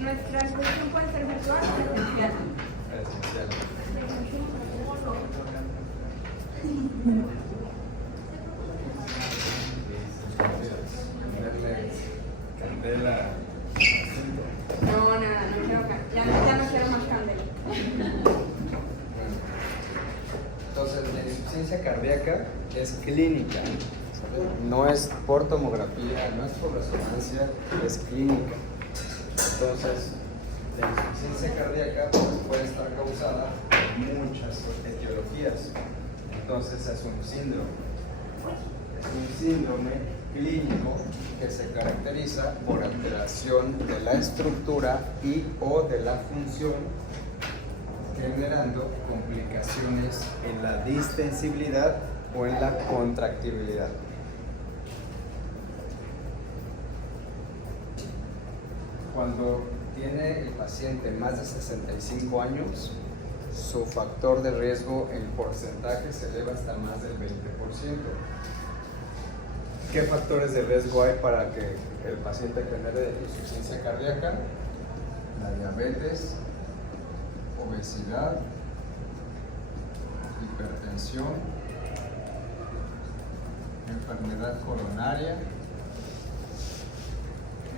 Nuestra exposición puede ser virtual o presencial. Presencial. Candela. No, nada, no quiero ya no quiero más candela. Bueno, entonces la insuficiencia cardíaca es clínica, no es por tomografía, no es por resonancia, es clínica. Entonces, la insuficiencia cardíaca pues, puede estar causada por muchas etiologías. Entonces, es un síndrome. Es un síndrome clínico que se caracteriza por alteración de la estructura y o de la función, generando complicaciones en la distensibilidad o en la contractibilidad. Cuando tiene el paciente más de 65 años, su factor de riesgo en porcentaje se eleva hasta más del 20%. ¿Qué factores de riesgo hay para que el paciente genere insuficiencia cardíaca? La diabetes, obesidad, hipertensión, enfermedad coronaria,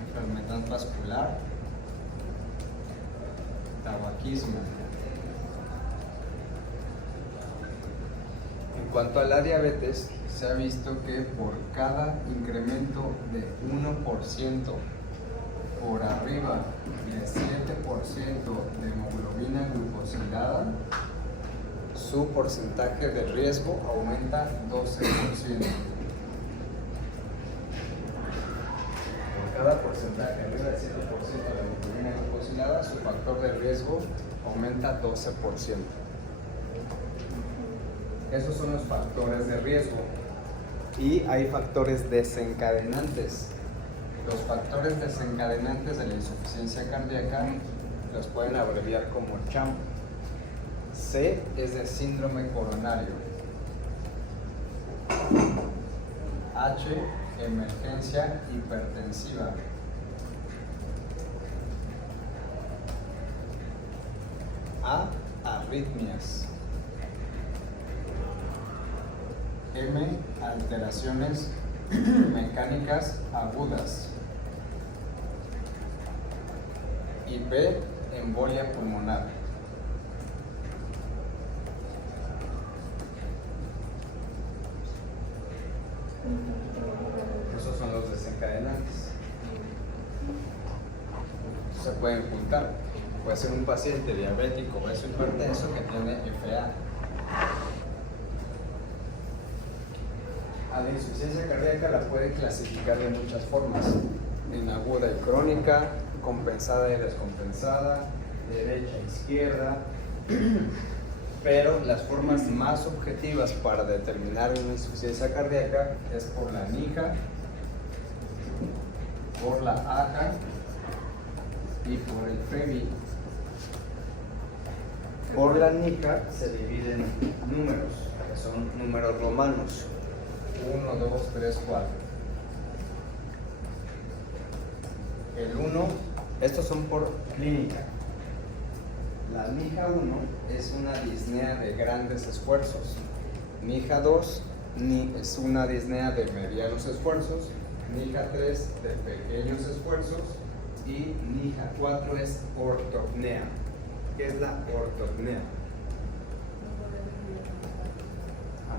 enfermedad vascular, tabaquismo. En cuanto a la diabetes, se ha visto que por cada incremento de 1% por arriba de 7% de hemoglobina glucosilada, su porcentaje de riesgo aumenta 12%. Cada porcentaje arriba del 7% de la hemoglobina glucosilada, su factor de riesgo aumenta 12%. Esos son los factores de riesgo. Y hay factores desencadenantes. Los factores desencadenantes de la insuficiencia cardíaca los pueden abreviar como CHAM. C es de síndrome coronario. H, emergencia hipertensiva. A, arritmias. M, alteraciones mecánicas agudas. Y B, embolia pulmonar. Esos son los desencadenantes. Se pueden juntar. Puede ser un paciente diabético o es hipertenso que tiene FA. A la insuficiencia cardíaca la pueden clasificar de muchas formas: en aguda y crónica, compensada y descompensada, derecha e izquierda. Pero las formas más objetivas para determinar una insuficiencia cardíaca es por la NIJA, por la AJA y por el FEMI. Por la NIJA se dividen números, que son números romanos: 1, 2, 3, 4. El 1, estos son por clínica. La NIJA 1 es una disnea de grandes esfuerzos. NIJA 2 es una disnea de medianos esfuerzos. NIJA 3 de pequeños esfuerzos. Y NIJA 4 es ortopnea. ¿Qué es la ortopnea?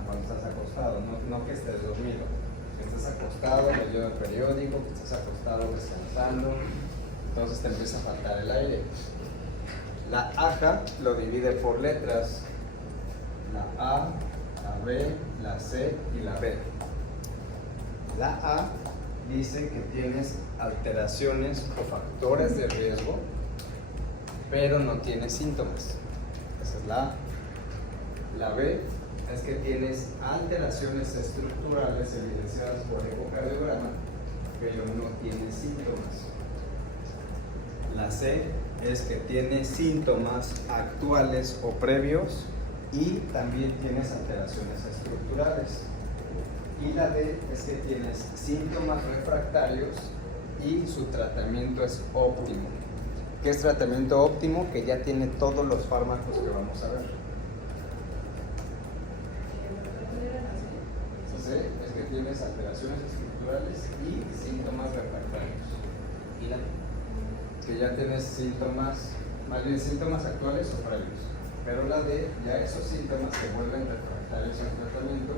Cuando estás acostado, no que estés dormido, que estés acostado leyendo el periódico, que estés acostado descansando, entonces te empieza a faltar el aire. La AJA lo divide por letras: la A, la B, la C y la B. La A dice que tienes alteraciones o factores de riesgo, pero no tienes síntomas. Esa es la A. La B es que tienes alteraciones estructurales evidenciadas por ecocardiograma, pero no tienes síntomas. La C es que tienes síntomas actuales o previos y también tienes alteraciones estructurales. Y la D es que tienes síntomas refractarios, y su tratamiento es óptimo. ¿Qué es tratamiento óptimo? Que ya tiene todos los fármacos que vamos a ver. Sí, es que tienes alteraciones estructurales y síntomas refractarios. Que ya tienes síntomas, más bien síntomas actuales o previos. Pero la D, ya esos síntomas se vuelven refractarios al tratamiento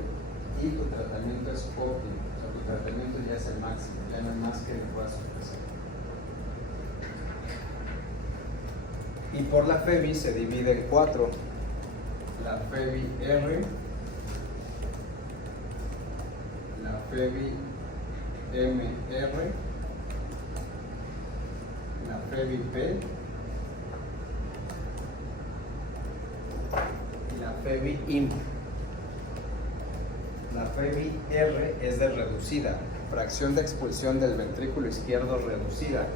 y tu tratamiento es óptimo. O sea, tu tratamiento ya es el máximo, ya no hay más que le puedas ofrecer. Y por la FEBI se divide en 4. La FEBI R, la FEBI MR, la FEBI P y la FEBI IM. La FEBI R es de reducida, fracción de expulsión del ventrículo izquierdo reducida.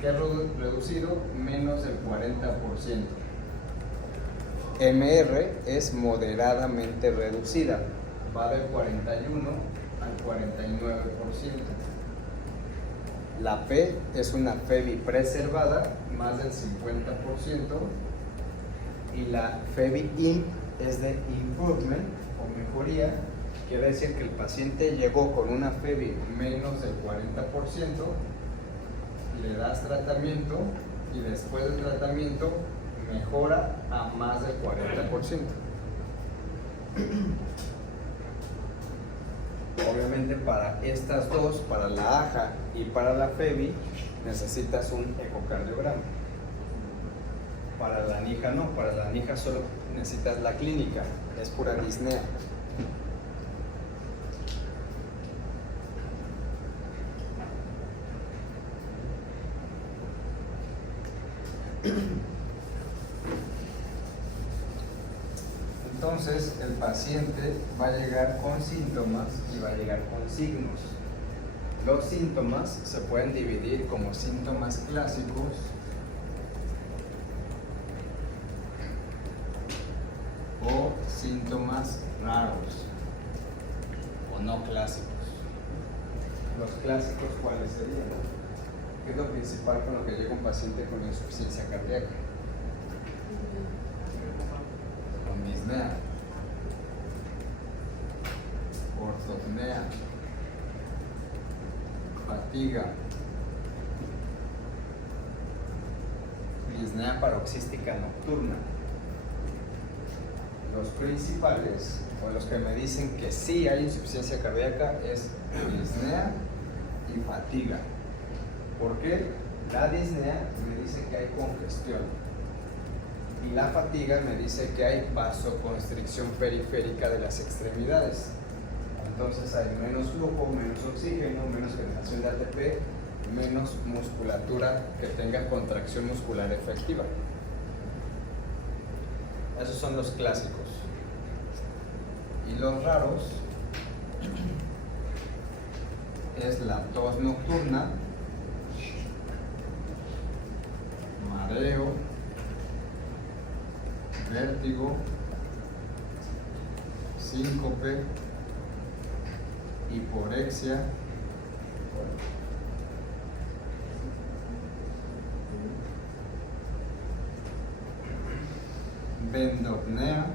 ¿Qué es reducido? Menos del 40%. MR es moderadamente reducida, va del 41 al 49%. La P es una FEBI preservada, más del 50%. Y la FEBI IMP es de improvement o mejoría, quiere decir que el paciente llegó con una FEBI menos del 40%, le das tratamiento y después del tratamiento mejora a más del 40%. Obviamente para estas dos, para la AJA y para la FEBI, necesitas un ecocardiograma. Para la NIJA no, para la NIJA solo necesitas la clínica, es pura disnea. Entonces el paciente va a llegar con síntomas y va a llegar con signos. Los síntomas se pueden dividir como síntomas clásicos o síntomas raros o no clásicos. Los clásicos, ¿cuáles serían? ¿Qué es lo principal con lo que llega un paciente con insuficiencia cardíaca? Con disnea, ortopnea, fatiga, disnea paroxística nocturna. Los principales, o los que me dicen que sí hay insuficiencia cardíaca, es disnea y fatiga. ¿Por qué? La disnea me dice que hay congestión y la fatiga me dice que hay vasoconstricción periférica de las extremidades. Entonces hay menos flujo, menos oxígeno, menos generación de ATP, menos musculatura que tenga contracción muscular efectiva. Esos son los clásicos. Y los raros es la tos nocturna, mareo, vértigo, síncope, hiporexia, vendopnea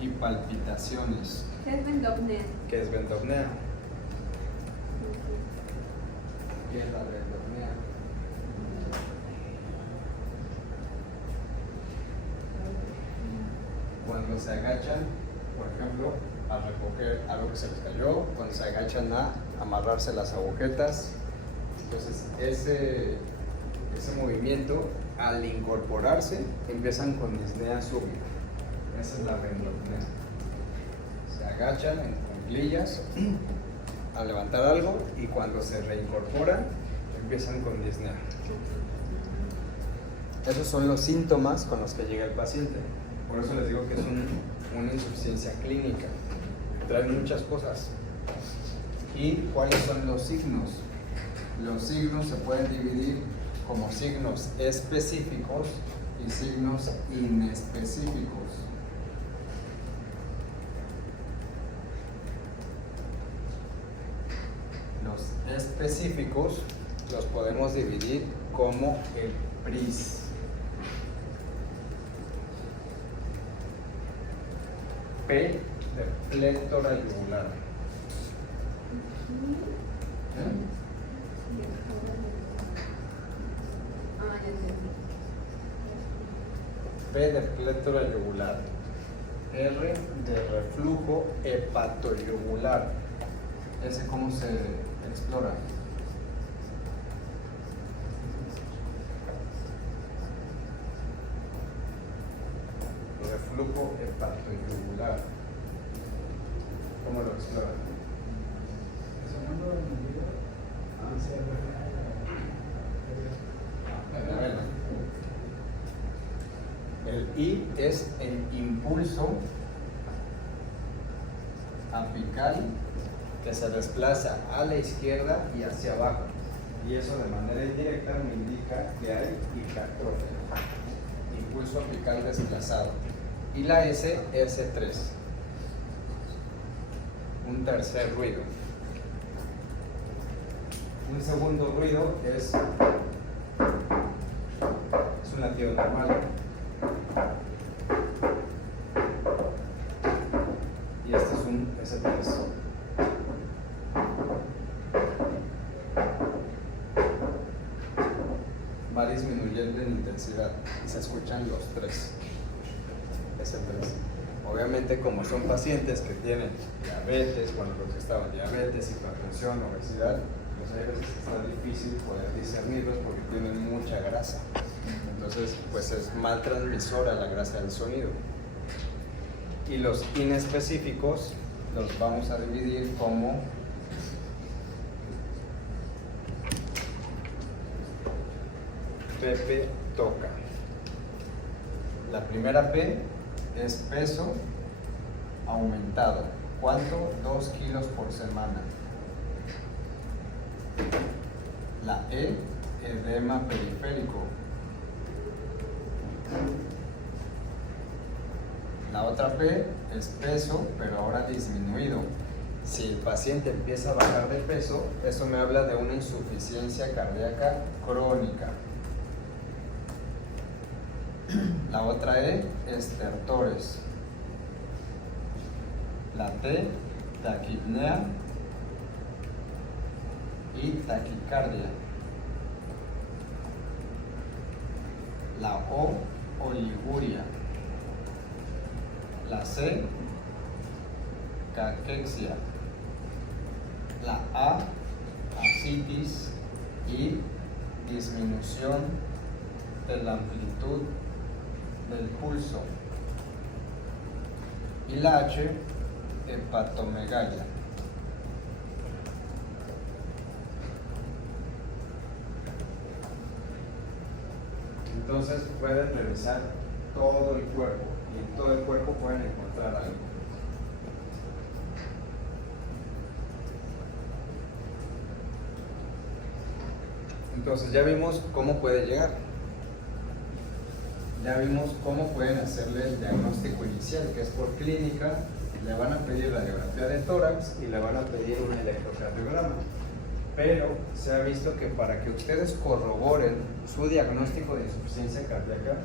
y palpitaciones. ¿Qué es vendopnea? ¿Qué es vendopnea? ¿Qué es la vendopnea? Cuando se agachan, por ejemplo, a recoger algo que se les cayó, cuando se agachan a amarrarse las agujetas, entonces ese movimiento, al incorporarse, empiezan con disnea súbita. Esa es la vendopnea. Se agachan en cuclillas a levantar algo y cuando se reincorporan, empiezan con disnea. Esos son los síntomas con los que llega el paciente. Por eso les digo que es una insuficiencia clínica. Traen muchas cosas. ¿Y cuáles son los signos? Los signos se pueden dividir como signos específicos y signos inespecíficos. Los inespecíficos los podemos dividir como el PRIS. P de plétora yugular. P de plétora yugular. R de reflujo hepatoyugular. ¿Ese cómo se explora? Reflujo hepatoyugular. ¿Cómo lo explora? El I es el impulso apical que se desplaza a la izquierda y hacia abajo, y eso de manera indirecta me indica que hay hipertrofia, impulso apical desplazado. Y la S, S3, un tercer ruido. Un segundo ruido es un latido normal. Y este es un S3. Va disminuyendo en intensidad y se escuchan los tres. S3. Obviamente, como son pacientes que tienen diabetes, bueno, los que estaban diabetes, hipertensión, obesidad, pues a veces está difícil poder discernirlos porque tienen mucha grasa. Entonces, pues es mal transmisora la grasa del sonido. Y los inespecíficos los vamos a dividir como Pepe toca. La primera P es peso aumentado. ¿Cuánto? 2 kilos por semana. La E, edema periférico. La otra P es peso, pero ahora disminuido. Si el paciente empieza a bajar de peso, eso me habla de una insuficiencia cardíaca crónica. La otra E es stertores. La T, taquipnea y taquicardia. La O, oliguria. La C, caquexia. La A, ascitis y disminución de la amplitud del pulso. Y la H, hepatomegalia. Entonces pueden revisar todo el cuerpo y en todo el cuerpo pueden encontrar algo. Entonces ya vimos cómo puede llegar. Ya vimos cómo pueden hacerle el diagnóstico inicial, que es por clínica. Le van a pedir radiografía de tórax y le van a pedir un electrocardiograma. Pero se ha visto que para que ustedes corroboren su diagnóstico de insuficiencia cardíaca,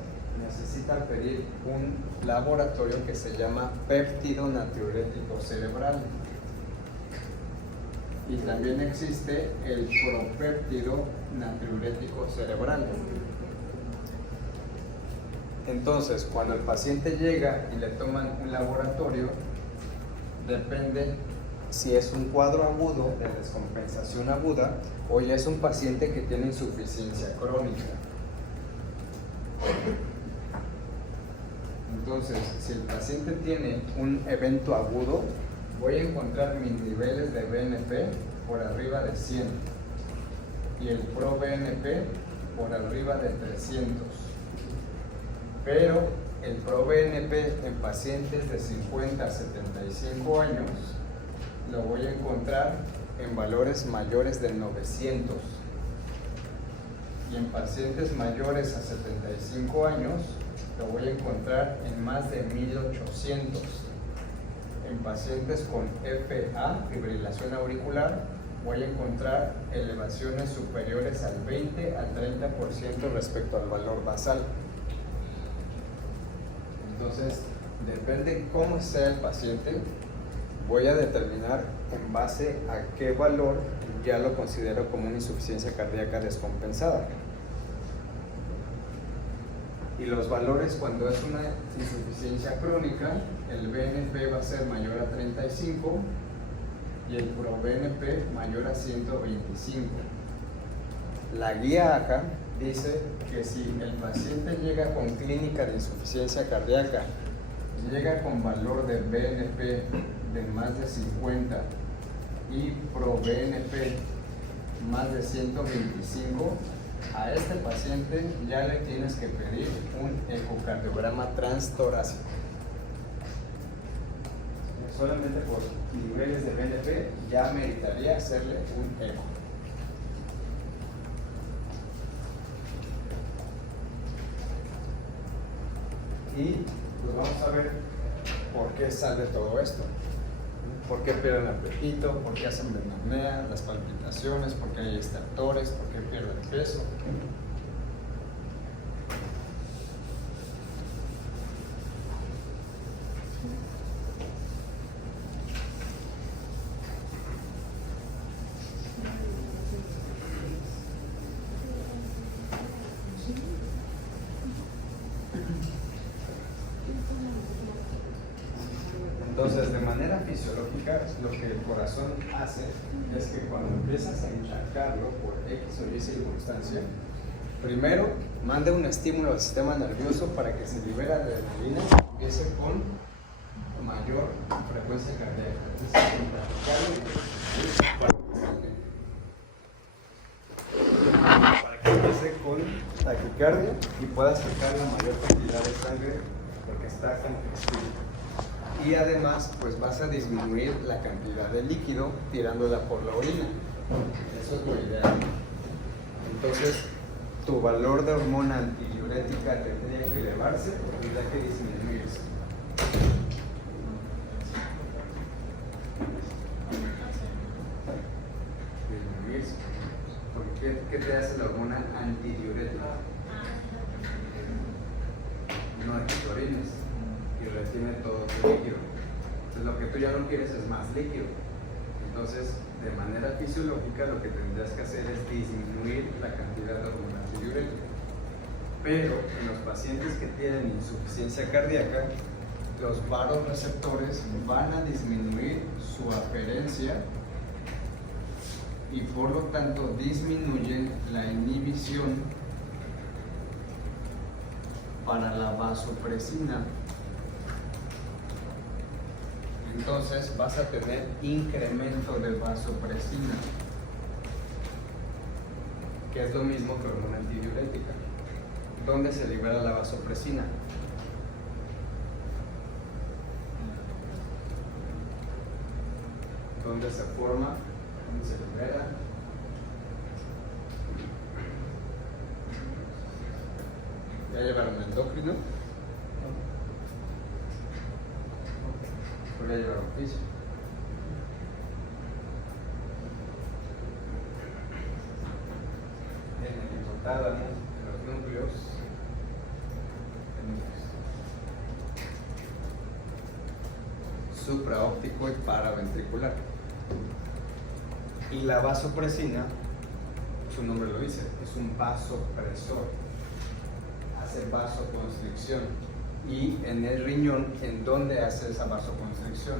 necesitan pedir un laboratorio que se llama péptido natriurético cerebral. Y también existe el propéptido natriurético cerebral. Entonces, cuando el paciente llega y le toman un laboratorio, depende si es un cuadro agudo de descompensación aguda o ya es un paciente que tiene insuficiencia crónica. Entonces, si el paciente tiene un evento agudo, voy a encontrar mis niveles de BNP por arriba de 100 y el ProBNP por arriba de 300. Pero el ProBNP en pacientes de 50 a 75 años lo voy a encontrar en valores mayores de 900. Y en pacientes mayores a 75 años lo voy a encontrar en más de 1800. En pacientes con FA, fibrilación auricular, voy a encontrar elevaciones superiores al 20 al 30% respecto al valor basal. Entonces, depende cómo sea el paciente, voy a determinar en base a qué valor ya lo considero como una insuficiencia cardíaca descompensada. Y los valores, cuando es una insuficiencia crónica, el BNP va a ser mayor a 35 y el ProBNP mayor a 125. La guía AHA dice que si el paciente llega con clínica de insuficiencia cardíaca, llega con valor de BNP de más de 50 y ProBNP más de 125, a este paciente ya le tienes que pedir un ecocardiograma transtorácico. Solamente por niveles de BNP ya meritaría hacerle un eco. Y pues vamos a ver por qué sale todo esto. ¿Por qué pierden apetito? ¿Por qué hacen apnea? Las palpitaciones, ¿por qué hay estertores? ¿Por qué pierden peso? Entonces, de manera fisiológica, lo que el corazón hace es que cuando empiezas a encharcarlo por X o Y circunstancia, primero manda un estímulo al sistema nervioso para que se libere adrenalina y empiece con mayor frecuencia cardíaca. Entonces, para que empiece con taquicardia y pueda sacar la mayor cantidad de sangre porque está comprimido. Y además, pues vas a disminuir la cantidad de líquido tirándola por la orina. Eso es lo ideal. Entonces, tu valor de hormona antidiurética tendría que elevarse o tendría que disminuirse. Disminuirse. ¿Qué te hace la hormona antidiurética? No hay que orines y retiene todo tu líquido. Entonces lo que tú ya no quieres es más líquido. Entonces, de manera fisiológica, lo que tendrías que hacer es disminuir la cantidad de hormona antidiurética. Pero en los pacientes que tienen insuficiencia cardíaca, los vasoreceptores van a disminuir su aferencia y por lo tanto disminuyen la inhibición para la vasopresina. Entonces vas a tener incremento de vasopresina, que es lo mismo que hormona antidiurética. ¿Dónde se libera la vasopresina? ¿Dónde se forma? ¿Dónde se libera? ¿Ya llevaron el endocrino? Voy a llevar un fisio. En el hipotálamo, en los núcleos, supraóptico y paraventricular. Y la vasopresina, su nombre lo dice, es un vasopresor, hace vasoconstricción. Y en el riñón, ¿en dónde hace esa vasoconstricción?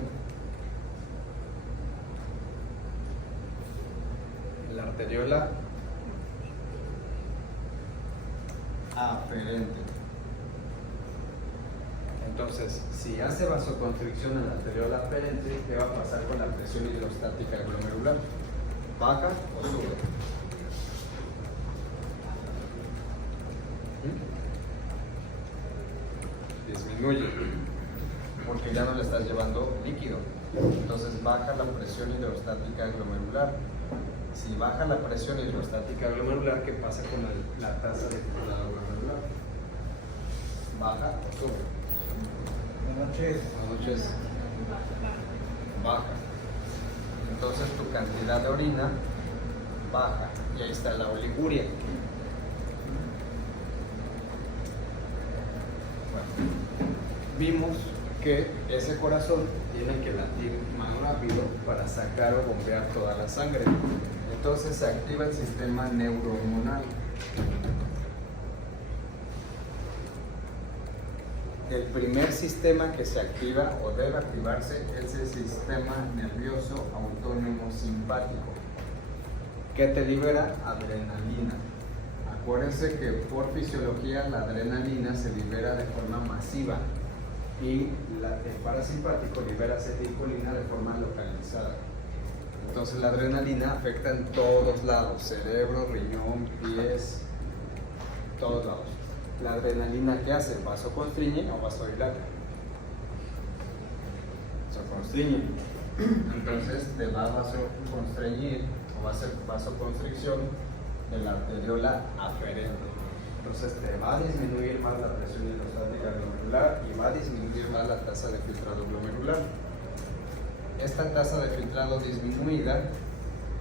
En la arteriola aferente. Entonces, si hace vasoconstricción en la arteriola aferente, ¿qué va a pasar con la presión hidrostática glomerular? ¿Baja o sube? Disminuye, porque ya no le estás llevando líquido. Entonces baja la presión hidrostática glomerular. Si baja la presión hidrostática glomerular, ¿qué pasa con la tasa de filtrado glomerular? ¿Baja o sube? Buenas noches. Buenas noches. Baja. entonces tu cantidad de orina baja y ahí está la oliguria. Bueno, vimos que ese corazón tiene que latir más rápido para sacar o bombear toda la sangre. Entonces se activa el sistema neurohormonal. El primer sistema que se activa o debe activarse es el sistema nervioso autónomo simpático, que te libera adrenalina. Acuérdense que por fisiología la adrenalina se libera de forma masiva y el parasimpático libera acetilcolina de forma localizada. Entonces la adrenalina afecta en todos lados, cerebro, riñón, pies, todos lados. La adrenalina, ¿qué hace? ¿Vasoconstriñe o vasodilata? Vasoconstriñe. Entonces te va a vasoconstreñir o va a hacer vasoconstricción de la arteriola aferente. Entonces te va a disminuir más la presión hidrostática glomerular y va a disminuir más la tasa de filtrado glomerular. Esta tasa de filtrado disminuida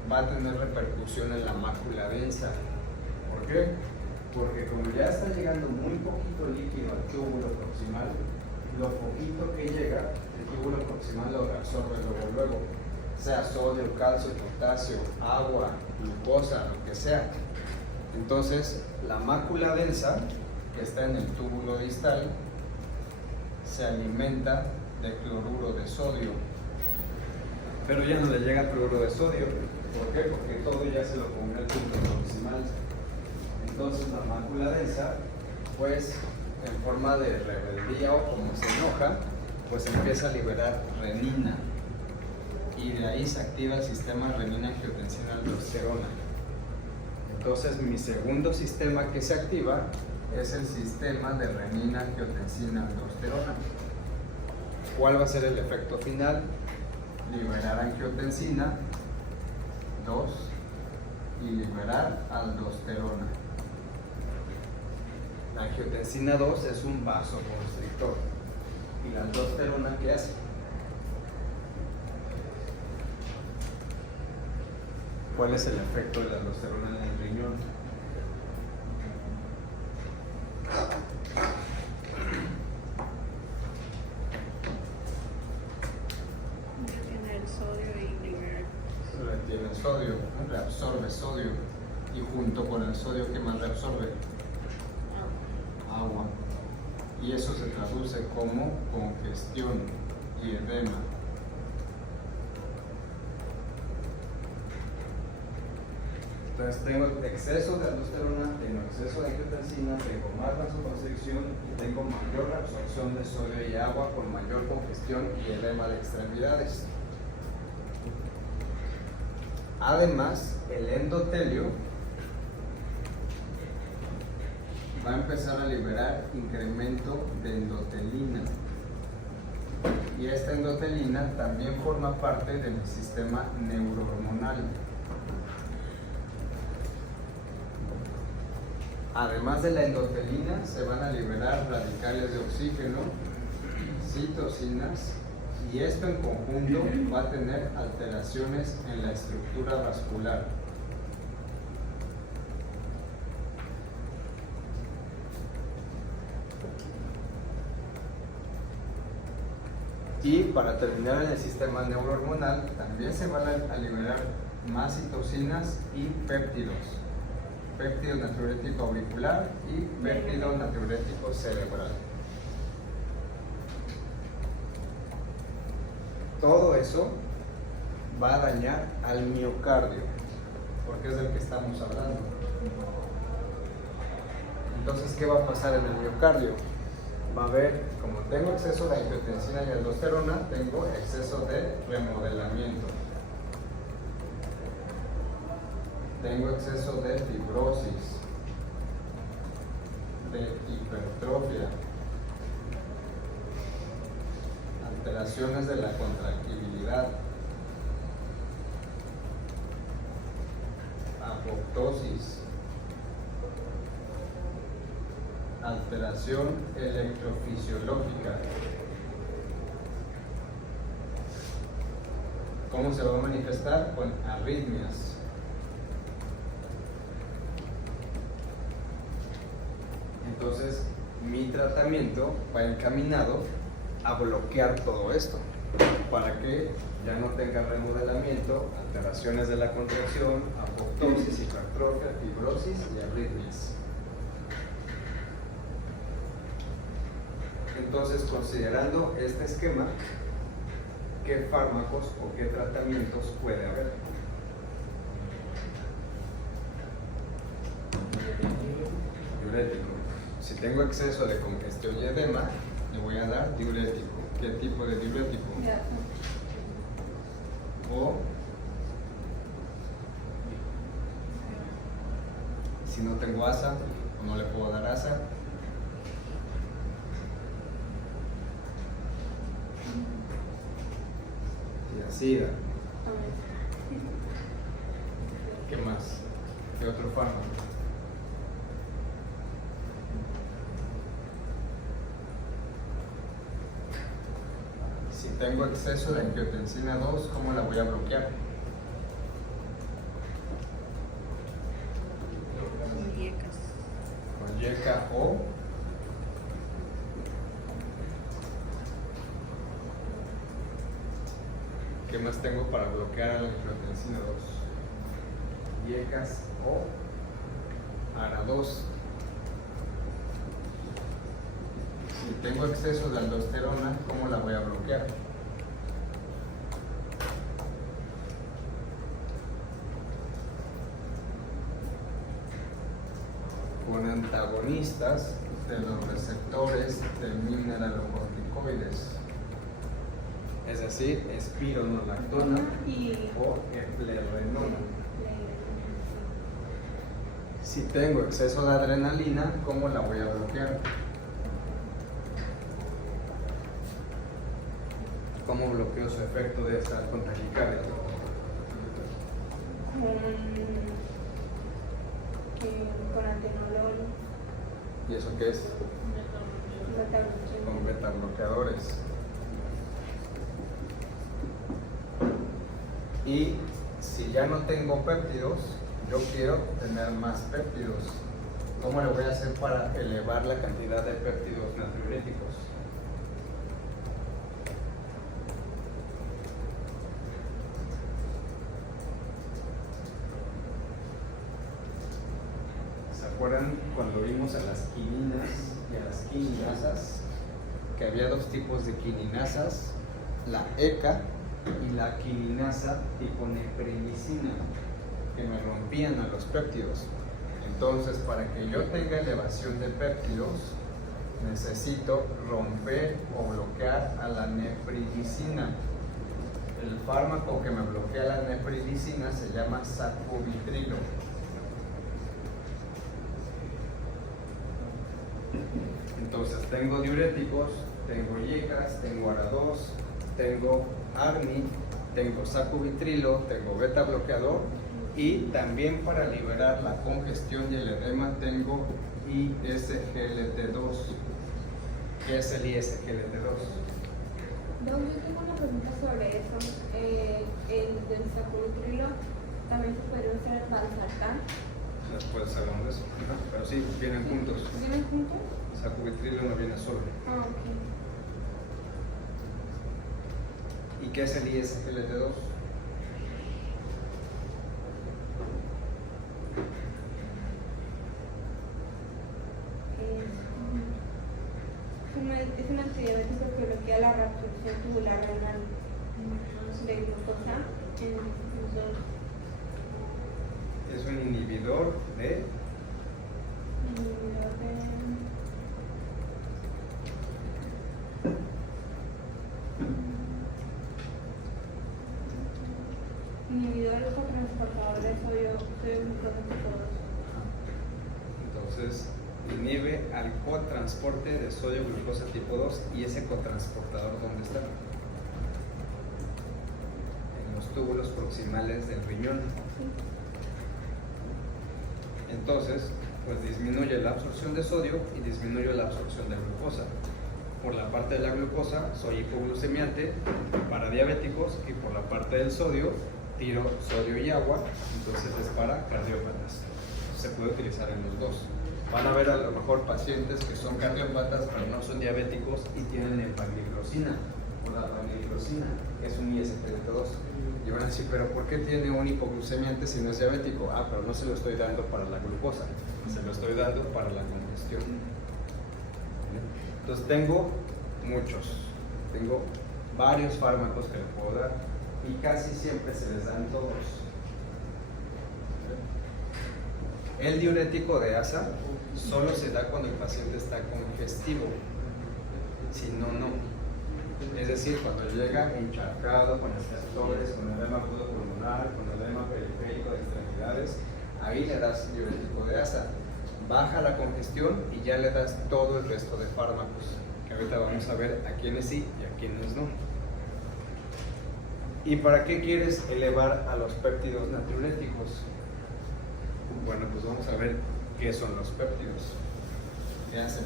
va a tener repercusión en la mácula densa. ¿Por qué? Porque como ya está llegando muy poquito líquido al túbulo proximal, lo poquito que llega, el túbulo proximal lo reabsorbe luego, sea sodio, calcio, potasio, agua, glucosa, lo que sea. Entonces, la mácula densa, que está en el túbulo distal, se alimenta de cloruro de sodio. Pero ya no le llega cloruro de sodio. ¿Por qué? Porque todo ya se lo comió el túbulo proximal. Entonces la mácula densa, pues en forma de rebeldía o como se enoja, pues empieza a liberar renina. Y de ahí se activa el sistema renina-angiotensina-aldosterona. Entonces mi segundo sistema que se activa es el sistema de renina-angiotensina-aldosterona. ¿Cuál va a ser el efecto final? Liberar angiotensina 2 y liberar aldosterona. La angiotensina 2 es un vasoconstrictor. ¿Y la aldosterona qué hace? ¿Cuál es el efecto de la aldosterona en el riñón? Retiene el sodio y libera. Retiene el sodio, reabsorbe sodio. Y junto con el sodio, ¿qué más reabsorbe? Agua. Y eso se traduce como congestión y edema. Entonces tengo exceso de aldosterona, tengo exceso de angiotensina, tengo más vasoconstricción y tengo mayor absorción de sodio y agua con mayor congestión y edema de extremidades. Además, el endotelio va a empezar a liberar incremento de endotelina. Y esta endotelina también forma parte de mi sistema neurohormonal. Además de la endotelina, se van a liberar radicales de oxígeno, citocinas, y esto en conjunto va a tener alteraciones en la estructura vascular. Y para terminar en el sistema neurohormonal, también se van a liberar más citocinas y péptidos. Péptido natriurético auricular y péptido natriurético cerebral. Todo eso va a dañar al miocardio, porque es del que estamos hablando. Entonces, ¿qué va a pasar en el miocardio? Va a haber, como tengo exceso de angiotensina y aldosterona, tengo exceso de remodelamiento. Tengo exceso de fibrosis, de hipertrofia, alteraciones de la contractibilidad, apoptosis, alteración electrofisiológica, ¿Cómo se va a manifestar? Con arritmias. Entonces, mi tratamiento va encaminado a bloquear todo esto, para que ya no tenga remodelamiento, alteraciones de la contracción, apoptosis, hipertrofia, fibrosis y arritmias. Entonces, considerando este esquema, ¿qué fármacos o qué tratamientos puede haber? Diurético. Si tengo exceso de congestión y edema, le voy a dar diurético. ¿Qué tipo de diurético? O si no tengo asa, o no le puedo dar asa, tiazida. ¿Qué más? ¿Qué otro fármaco? Si tengo exceso de angiotensina 2, ¿cómo la voy a bloquear? Con YECA o ¿qué más tengo para bloquear a la angiotensina 2? YECAS o ARA2. Si tengo exceso de aldosterona, ¿cómo la voy a bloquear? Con antagonistas de los receptores de mineralocorticoides, es decir, espironolactona o eplerenona. Si tengo exceso de adrenalina, ¿cómo la voy a bloquear? ¿Cómo bloqueo su efecto de estar con taquicardia? Con atenolol. ¿Y eso qué es? Con beta bloqueadores. Y si ya no tengo péptidos, yo quiero tener más péptidos. ¿Cómo le voy a hacer para elevar la cantidad de péptidos natriuréticos? ¿Se acuerdan cuando vimos a las quininas y a las quininasas? Que había dos tipos de quininasas, la ECA y la quininasa tipo neprilicina, que me rompían a los péptidos. Entonces, para que yo tenga elevación de péptidos, necesito romper o bloquear a la neprilicina. El fármaco que me bloquea la neprilicina se llama sacubitrilo. Entonces, tengo diuréticos, tengo YECAS, tengo ARA2, tengo ARNI, tengo sacubitrilo, tengo beta bloqueador y también para liberar la congestión y el edema tengo ISGLT2. ¿Qué es el ISGLT2? Yo tengo una pregunta sobre eso. El del sacubitrilo también se puede usar el valsartán. Después hablamos de eso. Pero sí, vienen juntos. ¿Vienen juntos? Sacubitrilo no viene solo. Ah, ok. ¿Y qué es el ISGLT2? Es un antidiabético que bloquea la reabsorción tubular renal de glucosa en los dos. Es un inhibidor de inhibidores cotransportadores de sodio glucosa tipo 2. Entonces, inhibe al cotransporte de sodio glucosa tipo 2. ¿Y ese cotransportador dónde está? En los túbulos proximales del riñón. Entonces, pues disminuye la absorción de sodio y disminuye la absorción de glucosa. por la parte de la glucosa soy hipoglucemiante para diabéticos, y por la parte del sodio tiro sodio y agua, entonces es para cardiópatas. Se puede utilizar en los dos. Van a ver a lo mejor pacientes que son cardiópatas pero no son diabéticos y tienen empagliflozina o la pagliflozina, que es un ISGLT2. Y van a decir, pero ¿por qué tiene un hipoglucemiante si no es diabético? Ah, pero no se lo estoy dando para la glucosa, se lo estoy dando para la congestión. Entonces tengo varios fármacos que le puedo dar y casi siempre se les dan todos. El diurético de asa solo se da cuando el paciente está congestivo, si no, no. Es decir, cuando llega encharcado con estertores, con edema agudo pulmonar, con edema periférico de extremidades, ahí le das diurético de asa. Baja la congestión y ya le das todo el resto de fármacos, que ahorita vamos a ver a quiénes sí y a quiénes no. ¿Y para qué quieres elevar a los péptidos natriuréticos? Bueno, pues vamos a ver qué son los péptidos. ¿Qué hacen?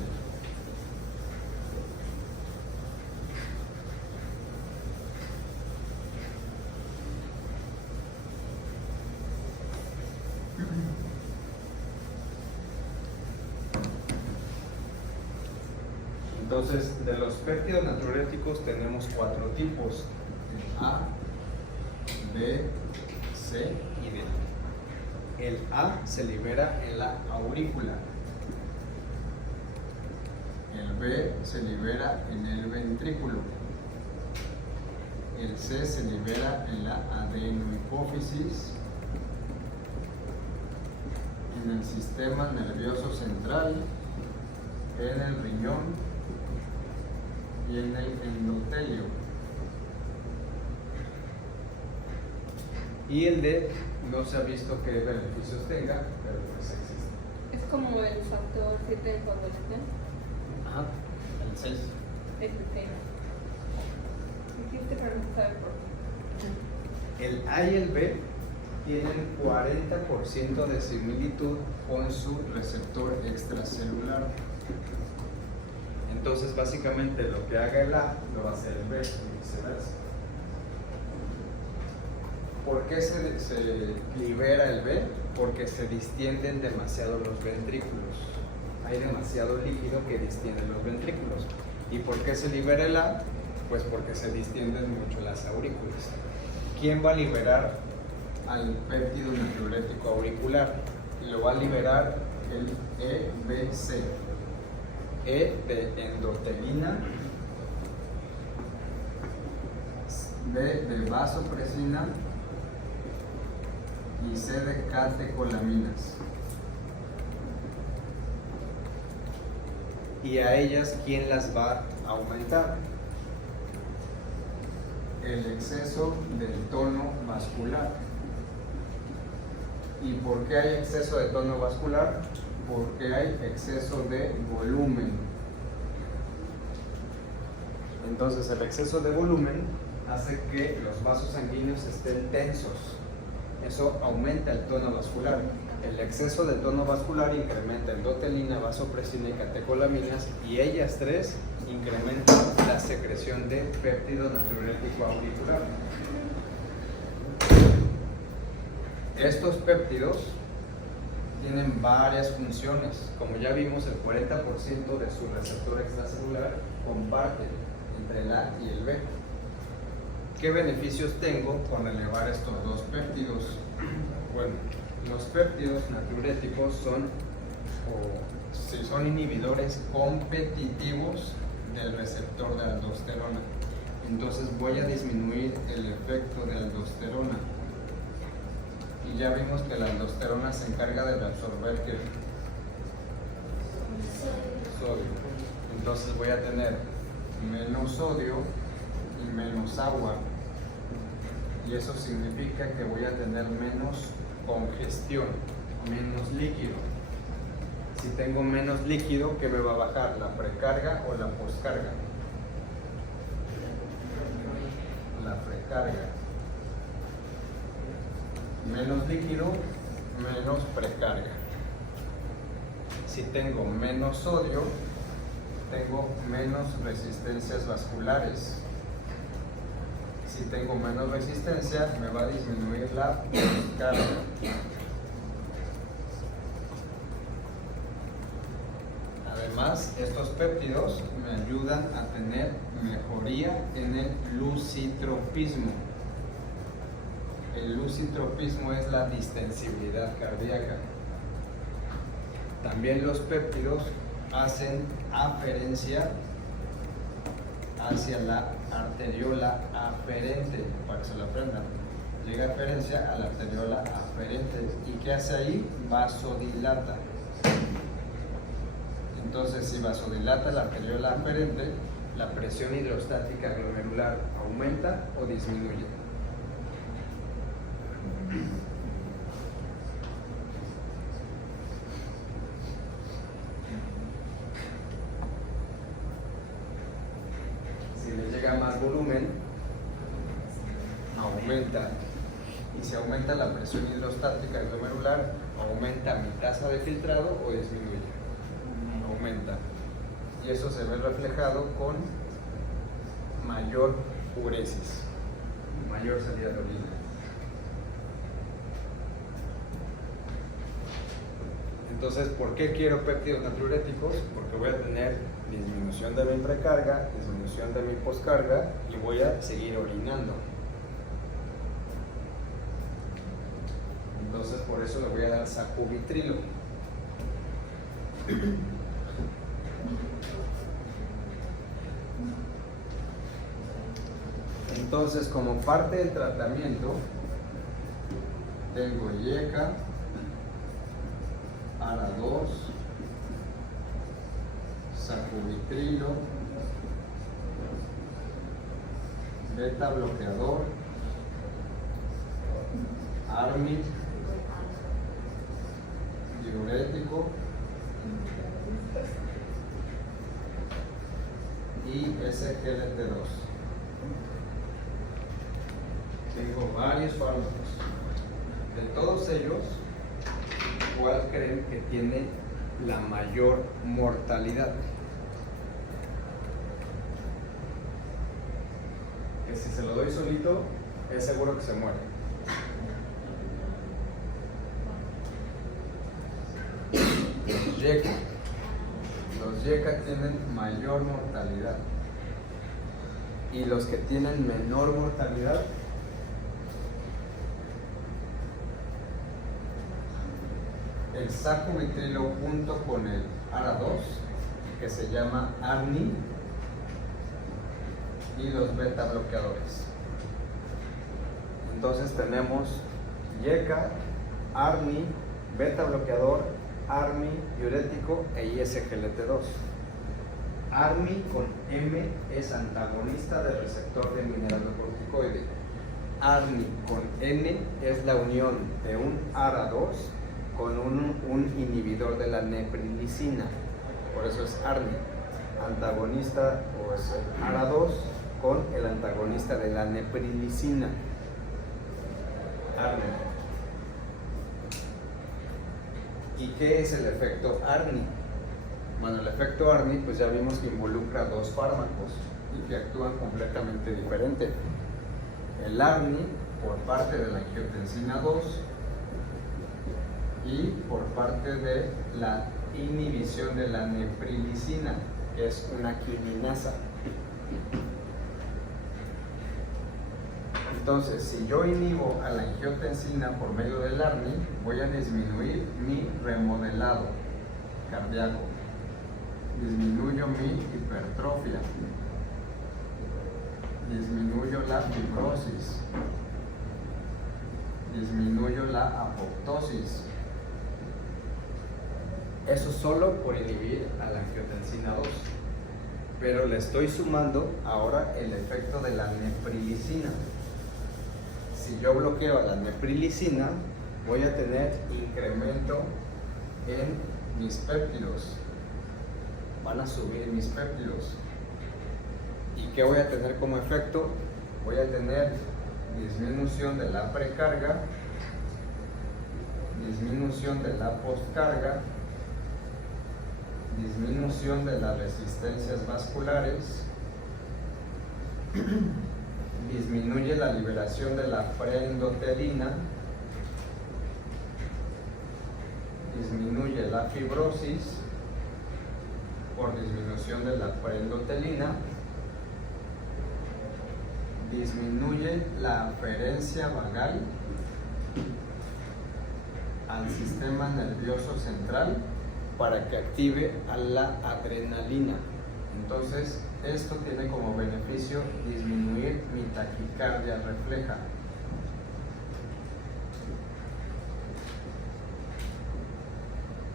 Entonces, de los péptidos natriuréticos tenemos 4 tipos: A, B, C y D. El A se libera en la aurícula. El B se libera en el ventrículo. El C se libera en la adenohipófisis, en el sistema nervioso central, en el riñón y en el endotelio. Y el D no se ha visto qué beneficios tenga, pero pues existe. Es como el factor 7 de coagulación. Ajá, el 6. Este tema. Existe, pero no sabe por qué. El A y el B tienen 40% de similitud con su receptor extracelular. Entonces, básicamente, lo que haga el A lo va a hacer el B y viceversa. ¿Por qué se libera el B? Porque se distienden demasiado los ventrículos. Hay demasiado líquido que distiende los ventrículos. ¿Y por qué se libera el A? Pues porque se distienden mucho las aurículas. ¿Quién va a liberar al péptido natriurético auricular? Lo va a liberar el EBC. E de endotelina, B de vasopresina y C de catecolaminas. ¿Y a ellas quién las va a aumentar? El exceso del tono vascular. ¿Y por qué hay exceso de tono vascular? Porque hay exceso de volumen. Entonces el exceso de volumen hace que los vasos sanguíneos estén tensos. Eso aumenta el tono vascular. El exceso de tono vascular incrementa endotelina, vasopresina y catecolaminas, y ellas tres incrementan la secreción de péptido natriurético auricular. Estos péptidos tienen varias funciones. Como ya vimos, el 40% de su receptor extracelular comparten entre el A y el B. ¿Qué beneficios tengo con elevar estos dos péptidos? Bueno, los péptidos natriuréticos son inhibidores competitivos del receptor de aldosterona. Entonces voy a disminuir el efecto de aldosterona. Y ya vimos que la aldosterona se encarga de absorber ¿qué? Sodio. Entonces voy a tener menos sodio y menos agua. Y eso significa que voy a tener menos congestión, menos líquido. Si tengo menos líquido, ¿qué me va a bajar? ¿La precarga o la poscarga? La precarga. Menos líquido, menos precarga. Si tengo menos sodio, tengo menos resistencias vasculares. Si tengo menos resistencia, me va a disminuir la postcarga. Además, estos péptidos me ayudan a tener mejoría en el lusitropismo. El lusitropismo es la distensibilidad cardíaca. También los péptidos hacen aferencia hacia la arteriola aferente, para que se lo aprendan. Llega aferencia a la arteriola aferente. ¿Y qué hace ahí? Vasodilata. Entonces, si vasodilata la arteriola aferente, la presión hidrostática glomerular aumenta o disminuye. Si le llega más volumen, aumenta. Y si aumenta la presión hidrostática glomerular, aumenta mi tasa de filtrado o disminuye. Aumenta. Y eso se ve reflejado con mayor uresis, mayor salida de orina. Entonces, ¿por qué quiero péptidos natriuréticos? Porque voy a tener disminución de mi precarga, disminución de mi poscarga y voy a seguir orinando. Entonces, por eso le voy a dar sacubitrilo. Entonces, como parte del tratamiento, tengo IECA, ARA2, sacubitrilo, beta bloqueador, ARNI, diurético y SGLT2. Tengo varios fármacos. De todos ellos, ¿cuál creen que tiene la mayor mortalidad? Que si se lo doy solito, es seguro que se muere. Los YECA. Los YECA tienen mayor mortalidad. Y los que tienen menor mortalidad, el sacubitrilo junto con el ARA2, que se llama ARNI, y los beta bloqueadores. Entonces tenemos YECA, ARNI, beta bloqueador, ARNI, diurético e ISGLT2. ARNI con M es antagonista del receptor de mineralocorticoide. ARNI con N es la unión de un ARA2 con un inhibidor de la neprilicina, por eso es ARNI, antagonista o es el ARA2 con el antagonista de la neprilicina, ARNI. ¿Y qué es el efecto ARNI? Bueno, el efecto ARNI pues ya vimos que involucra dos fármacos y que actúan completamente diferente. El ARNI por parte de la angiotensina 2 y por parte de la inhibición de la neprilicina, que es una quiminasa. Entonces, si yo inhibo a la angiotensina por medio del ARNI, voy a disminuir mi remodelado cardíaco, disminuyo mi hipertrofia, disminuyo la fibrosis, disminuyo la apoptosis. Eso solo por inhibir a la angiotensina 2. Pero le estoy sumando ahora el efecto de la neprilicina. Si yo bloqueo a la neprilicina, voy a tener incremento en mis péptidos. Van a subir mis péptidos. ¿Y qué voy a tener como efecto? Voy a tener disminución de la precarga, disminución de la postcarga, disminución de las resistencias vasculares, disminuye la liberación de la preendotelina, disminuye la fibrosis por disminución de la preendotelina, disminuye la aferencia vagal al sistema nervioso central para que active a la adrenalina. Entonces, esto tiene como beneficio disminuir mi taquicardia refleja.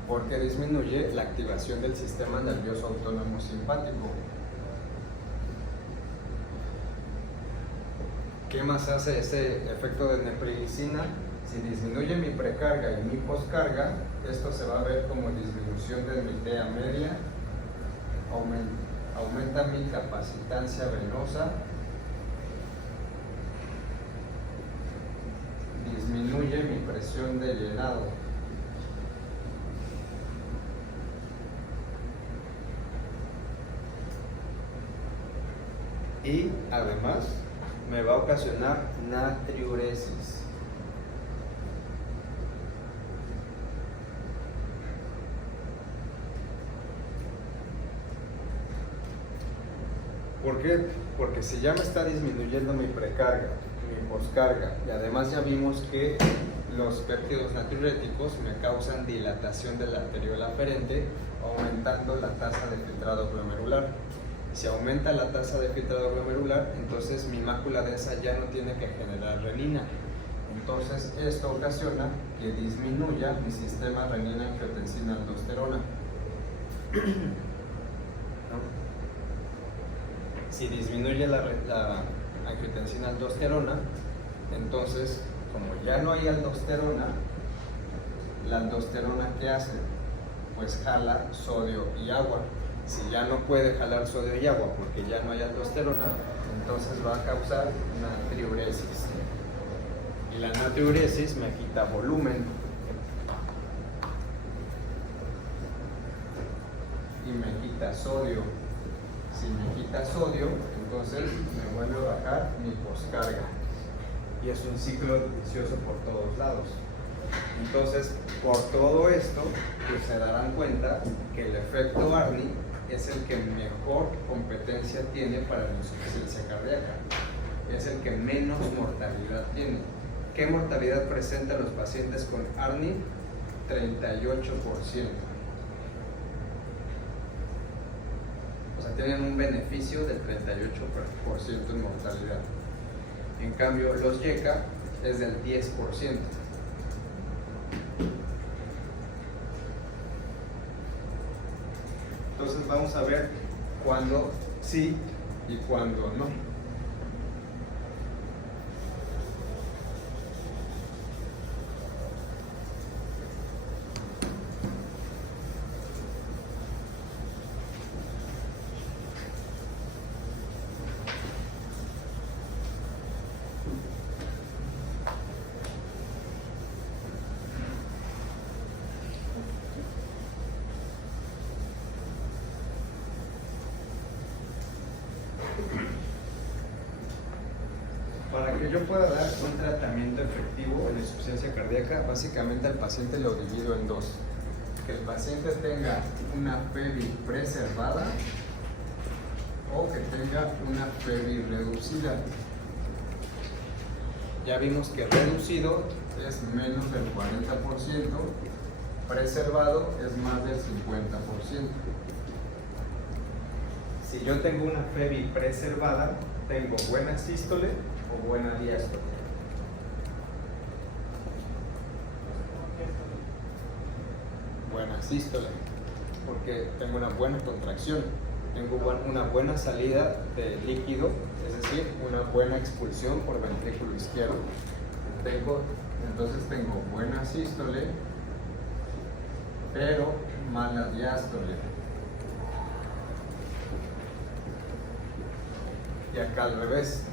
Porque disminuye la activación del sistema nervioso autónomo simpático. ¿Qué más hace ese efecto de neprilicina? Si disminuye mi precarga y mi poscarga, esto se va a ver como disminución de mi TEA media, aumenta mi capacitancia venosa, disminuye mi presión de llenado. Y además me va a ocasionar natriuresis. ¿Por qué? Porque si ya me está disminuyendo mi precarga, mi poscarga, y además ya vimos que los péptidos natriuréticos me causan dilatación de la arteriola aferente, aumentando la tasa de filtrado glomerular. Si aumenta la tasa de filtrado glomerular, entonces mi mácula densa ya no tiene que generar renina. Entonces esto ocasiona que disminuya mi sistema renina-angiotensina-aldosterona. Si disminuye la angiotensina-aldosterona, entonces como ya no hay aldosterona, la aldosterona ¿qué hace? Pues jala sodio y agua. Si ya no puede jalar sodio y agua porque ya no hay aldosterona, entonces va a causar natriuresis. Y la natriuresis me quita volumen y me quita sodio. Si me quita sodio, entonces me vuelve a bajar mi poscarga. Y es un ciclo vicioso por todos lados. Entonces, por todo esto, pues se darán cuenta que el efecto ARNI es el que mejor competencia tiene para la insuficiencia cardíaca. Es el que menos mortalidad tiene. ¿Qué mortalidad presenta los pacientes con ARNI? 38%. O sea, tienen un beneficio del 38% en mortalidad. En cambio, los YECA es del 10%. Entonces vamos a ver cuándo sí y cuándo no. Para que yo pueda dar un tratamiento efectivo en insuficiencia cardíaca, básicamente al paciente lo divido en dos. Que el paciente tenga una PEVI preservada o que tenga una PEVI reducida. Ya vimos que reducido es menos del 40%, preservado es más del 50%. Si yo tengo una PEVI preservada, tengo buena sístole o buena diástole. Buena sístole, porque tengo una buena contracción, tengo una buena salida de líquido, es decir, una buena expulsión por ventrículo izquierdo. Entonces tengo buena sístole, pero mala diástole. Y acá al revés,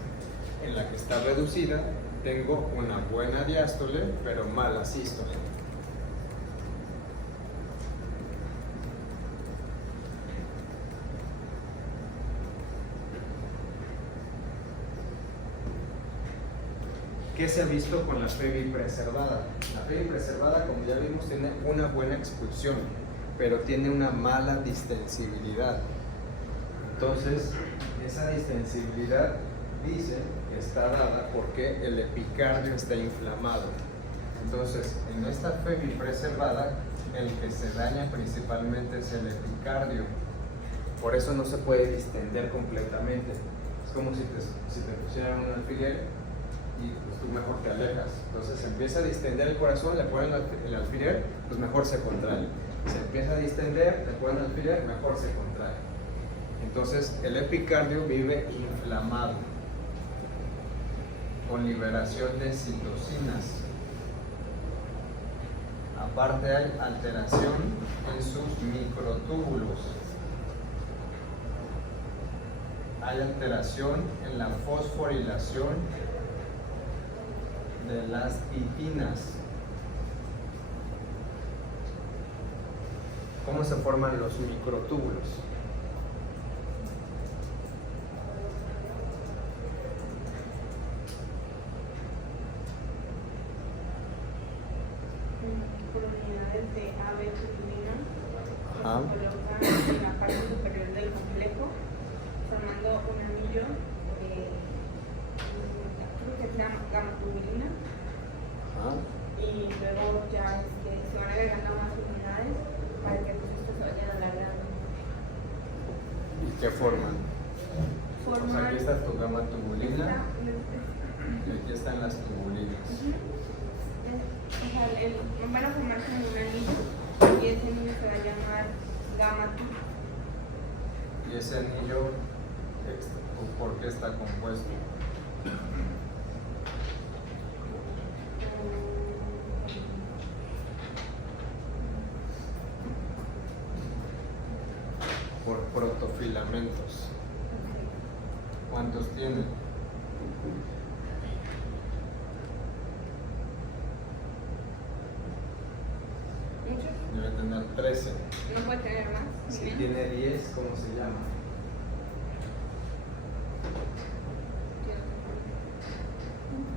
en la que está reducida, tengo una buena diástole, pero mala sístole. ¿Qué se ha visto con la PEVI preservada? La PEVI preservada, como ya vimos, tiene una buena expulsión, pero tiene una mala distensibilidad. Entonces, esa distensibilidad dice que está dada porque el epicardio está inflamado. Entonces, en esta PEVI preservada, el que se daña principalmente es el epicardio. Por eso no se puede distender completamente. Es como si te pusieran un alfiler y pues tú mejor te alejas. Entonces se empieza a distender el corazón, le ponen el alfiler, pues mejor se contrae. Se empieza a distender, le ponen el alfiler, mejor se contrae. Entonces el epicardio vive inflamado, con liberación de citocinas. Aparte hay alteración en sus microtúbulos. Hay alteración en la fosforilación de las titinas. ¿Cómo se forman los microtúbulos? Por unidades de AB-tubulina se Ajá. colocan en la parte superior del complejo, formando un anillo de, creo que es gamatubulina, y luego ya se van agregando más unidades para que pues, esto se vaya alargando. ¿Y qué forman? O sea, aquí está tu gamatubulina y aquí están las tubulinas. O sea, van a formar como un anillo y ese anillo se va a llamar gamatub. Y ese anillo, ¿por qué está compuesto? Por protofilamentos. ¿Cuántos tiene? Muchos. Debe tener 13. No puede tener más. Si menos. tiene 10, ¿cómo se llama?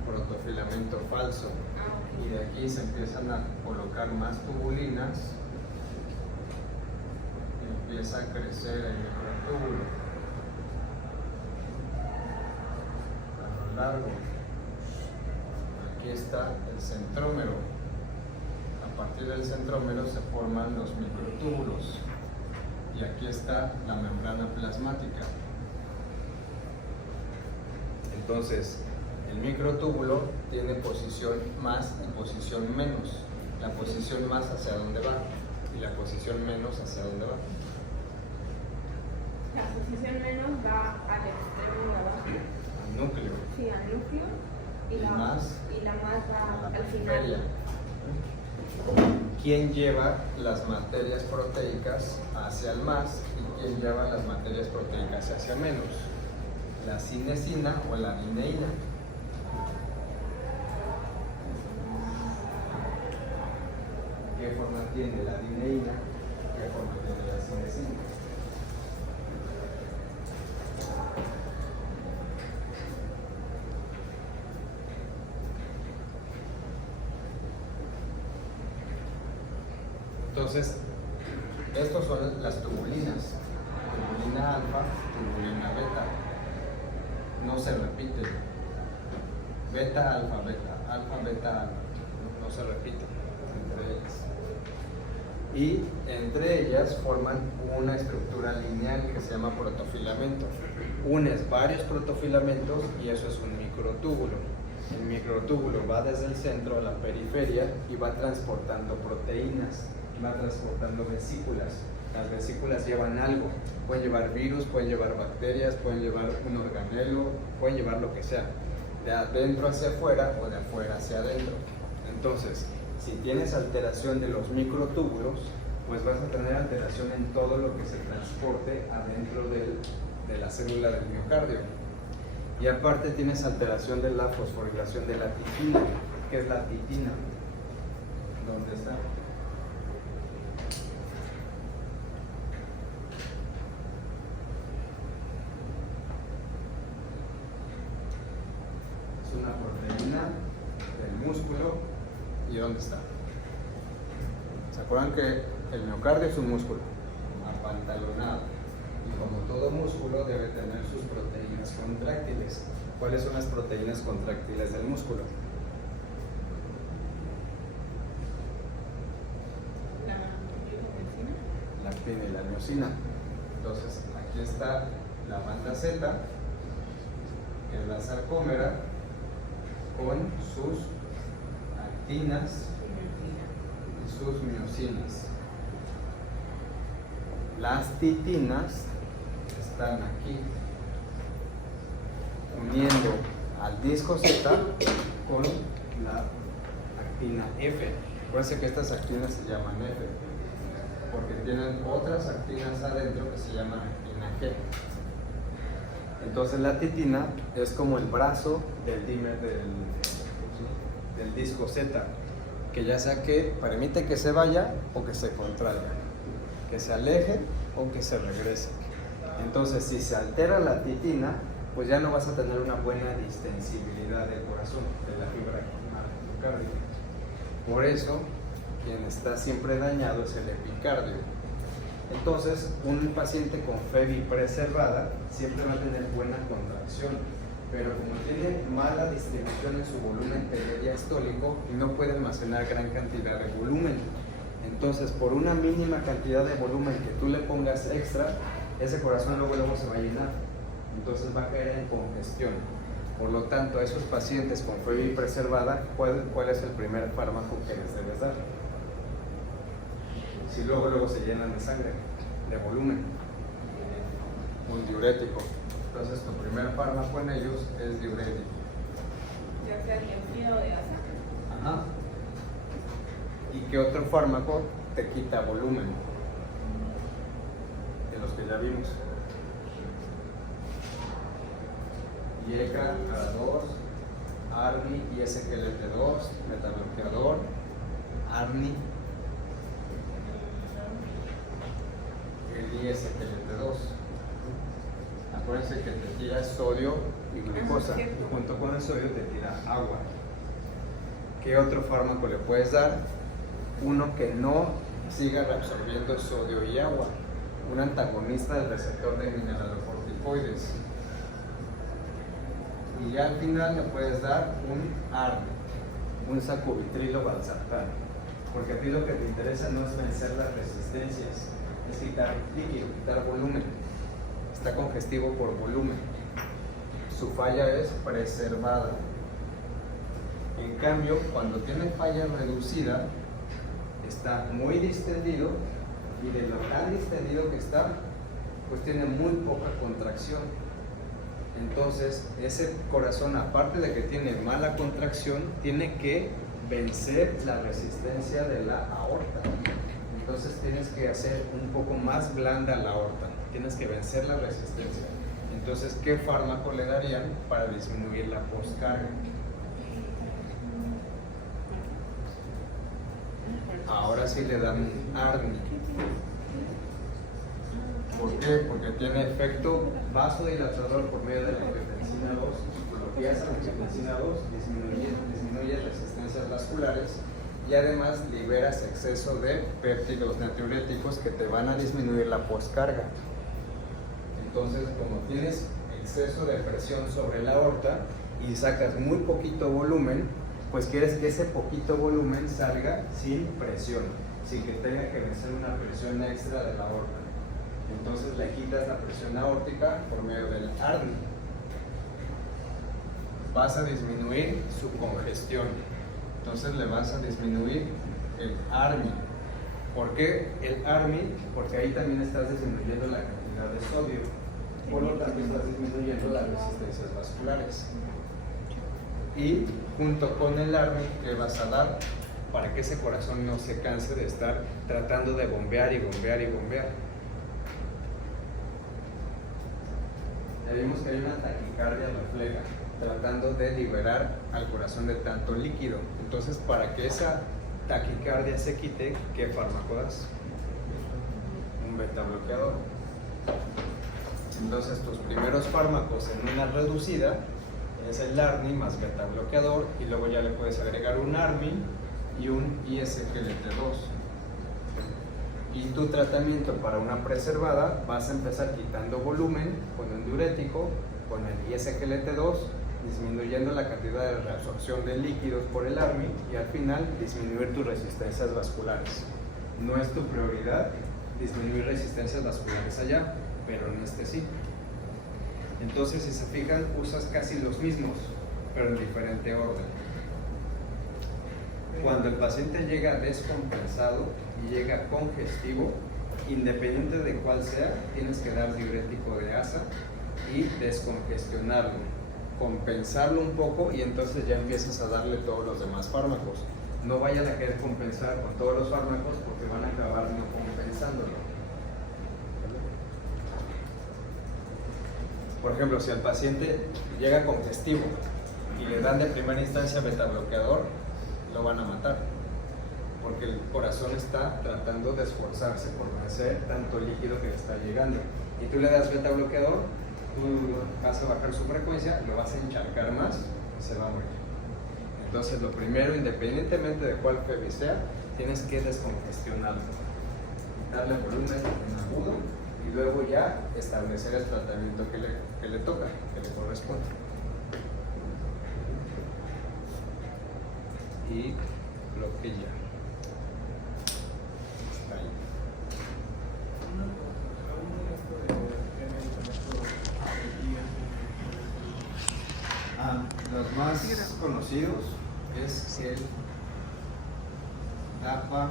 Protofilamento falso. Ah, ok. Y de aquí se empiezan a colocar más tubulinas y empieza a crecer el microtúbulo a lo largo. Aquí está el centrómero. A partir del centrómero se forman los microtúbulos y aquí está la membrana plasmática. Entonces, el microtúbulo tiene posición más y posición menos. La posición más hacia dónde va y la posición menos hacia dónde va. La posición menos va al extremo de abajo. Al núcleo. Sí, al núcleo. Y la más va a la al periferia. final. ¿Quién lleva las materias proteicas hacia el más y quién lleva las materias proteicas hacia menos? ¿La cinesina o la dineína? ¿Qué forma tiene la dineína? ¿Qué forma tiene la cinesina? Entonces, estos son las tubulinas. Tubulina alfa, tubulina beta. No se repiten. Beta, alfa, beta, alfa. No se repiten entre ellas. Y entre ellas forman una estructura lineal que se llama protofilamento. Unes varios protofilamentos y eso es un microtúbulo. El microtúbulo va desde el centro a la periferia y va transportando proteínas, va transportando vesículas. Las vesículas llevan algo, pueden llevar virus, pueden llevar bacterias, pueden llevar un organelo, pueden llevar lo que sea, de adentro hacia afuera o de afuera hacia adentro. Entonces, si tienes alteración de los microtúbulos, pues vas a tener alteración en todo lo que se transporte adentro de la célula del miocardio. Y aparte tienes alteración de la fosforilación de la titina. ¿Qué es la titina? ¿Dónde está? Es una proteína dónde está? ¿Se acuerdan que el miocardio es un músculo apantalonado? Y como todo músculo debe tener sus proteínas contráctiles. ¿Cuáles son las proteínas contráctiles del músculo? La actina y la miosina. Entonces, aquí está la banda Z, que es la sarcómera, con sus actinas y sus miosinas. Las titinas están aquí, uniendo al disco Z con la actina F. Acuérdense que estas actinas se llaman F, porque tienen otras actinas adentro que se llaman actina G. Entonces la titina es como el brazo del dímer del disco Z, que ya sea que permite que se vaya o que se contraiga, que se aleje o que se regrese. Entonces si se altera la titina, pues ya no vas a tener una buena distensibilidad del corazón, de la fibra miocardio. Por eso, quien está siempre dañado es el epicardio. Entonces, un paciente con FEBI preservada siempre va a tener buena contracción, pero como tiene mala distribución en su volumen peridiastólico, no puede almacenar gran cantidad de volumen. Entonces, por una mínima cantidad de volumen que tú le pongas extra, ese corazón luego se va a llenar. Entonces va a caer en congestión. Por lo tanto, a esos pacientes con FEBI preservada, ¿cuál es el primer fármaco que les debes dar? Si luego se llenan de sangre, de volumen, un diurético. Entonces tu primer fármaco en ellos es diurético. Ya sea dióxido de asa. Ajá. ¿Y qué otro fármaco te quita volumen? De los que ya vimos. IECA, ARA2, ARNI, ISGLT2, metabloqueador, ARNI, el ISGLT2. Acuérdense que te tira sodio y glucosa, y junto con el sodio te tira agua. ¿Qué otro fármaco le puedes dar? Uno que no siga reabsorbiendo sodio y agua, un antagonista del receptor de mineralocorticoides. Y ya al final le puedes dar un ARNI, un sacubitrilo valsartán, porque a ti lo que te interesa no es vencer las resistencias, es quitar líquido, quitar volumen. Está congestivo por volumen. Su falla es preservada. En cambio, cuando tiene falla reducida, está muy distendido, y de lo tan distendido que está, pues tiene muy poca contracción. Entonces, ese corazón, aparte de que tiene mala contracción, tiene que vencer la resistencia de la aorta. Entonces tienes que hacer un poco más blanda la aorta, tienes que vencer la resistencia. Entonces, ¿qué fármaco le darían para disminuir la postcarga? Ahora sí le dan ARNI. ¿Por qué? Porque tiene efecto vasodilatador por medio de la angiotensina 2. Lo que hace la angiotensina 2 disminuye resistencias vasculares y además liberas exceso de péptidos natriuréticos que te van a disminuir la postcarga. Entonces, como tienes exceso de presión sobre la aorta y sacas muy poquito volumen, pues quieres que ese poquito volumen salga sin presión, sin que tenga que vencer una presión extra de la aorta. Entonces le quitas la presión aórtica por medio del ARNI. Vas a disminuir su congestión. Entonces le vas a disminuir el ARNI. ¿Por qué el ARNI? Porque ahí también estás disminuyendo la cantidad de sodio. Por lo tanto estás disminuyendo las resistencias vasculares. Y junto con el ARNI, ¿qué vas a dar? Para que ese corazón no se canse de estar tratando de bombear y bombear y bombear. Ya vimos que hay una taquicardia refleja, tratando de liberar al corazón de tanto líquido. Entonces, para que esa taquicardia se quite, ¿qué fármaco das? Un beta bloqueador. Entonces, tus primeros fármacos en una reducida es el ARNI más beta bloqueador, y luego ya le puedes agregar un ARNI y un ISGLT2. Y tu tratamiento para una preservada vas a empezar quitando volumen con un diurético, con el ISGLT2, disminuyendo la cantidad de reabsorción de líquidos por el ARMI y al final disminuir tus resistencias vasculares. No es tu prioridad disminuir resistencias vasculares allá, pero en este sí. Entonces, si se fijan, usas casi los mismos, pero en diferente orden. Cuando el paciente llega descompensado y llega congestivo, independiente de cuál sea, tienes que dar diurético de asa y descongestionarlo, compensarlo un poco y entonces ya empiezas a darle todos los demás fármacos. No vayan a querer compensar con todos los fármacos porque van a acabar no compensándolo. Por ejemplo, si el paciente llega congestivo y le dan de primera instancia beta bloqueador, lo van a matar, porque el corazón está tratando de esforzarse por vencer tanto líquido que le está llegando. Y tú le das beta bloqueador, tú vas a bajar su frecuencia, lo vas a encharcar más y se va a morir. Entonces, lo primero, independientemente de cuál FEBI sea, tienes que descongestionarlo, darle volumen en agudo y luego ya establecer el tratamiento que le toca, que le corresponde. Y bloquea. Está ahí. Los más conocidos es el DAPA,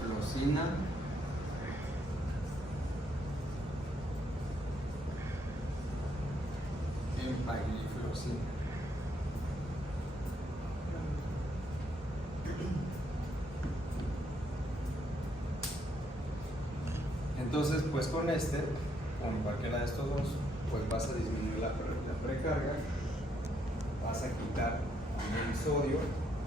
gliflozina, empagliflozina. Entonces, pues con cualquiera de estos dos, pues vas a disminuir la precarga, vas a quitar el sodio,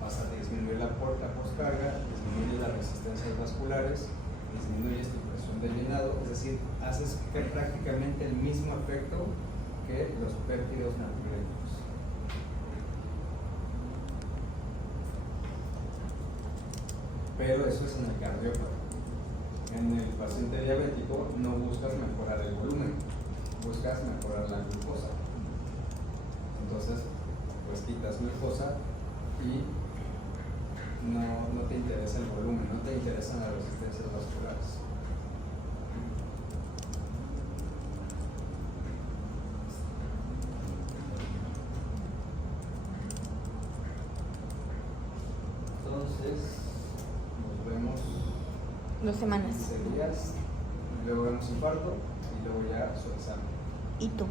vas a disminuir la postcarga, disminuyes las resistencias vasculares, disminuyes tu presión de llenado, es decir, haces prácticamente el mismo efecto que los péptidos natriuréticos. Pero eso es en el cardiópata. En el paciente diabético no buscas mejorar el volumen, buscas mejorar la glucosa. Entonces, pues quitas glucosa y no te interesa el volumen, no te interesan las resistencias vasculares. Entonces, nos vemos 2 semanas. 15 días, luego vemos infarto y luego ya su examen. ¿Y tú?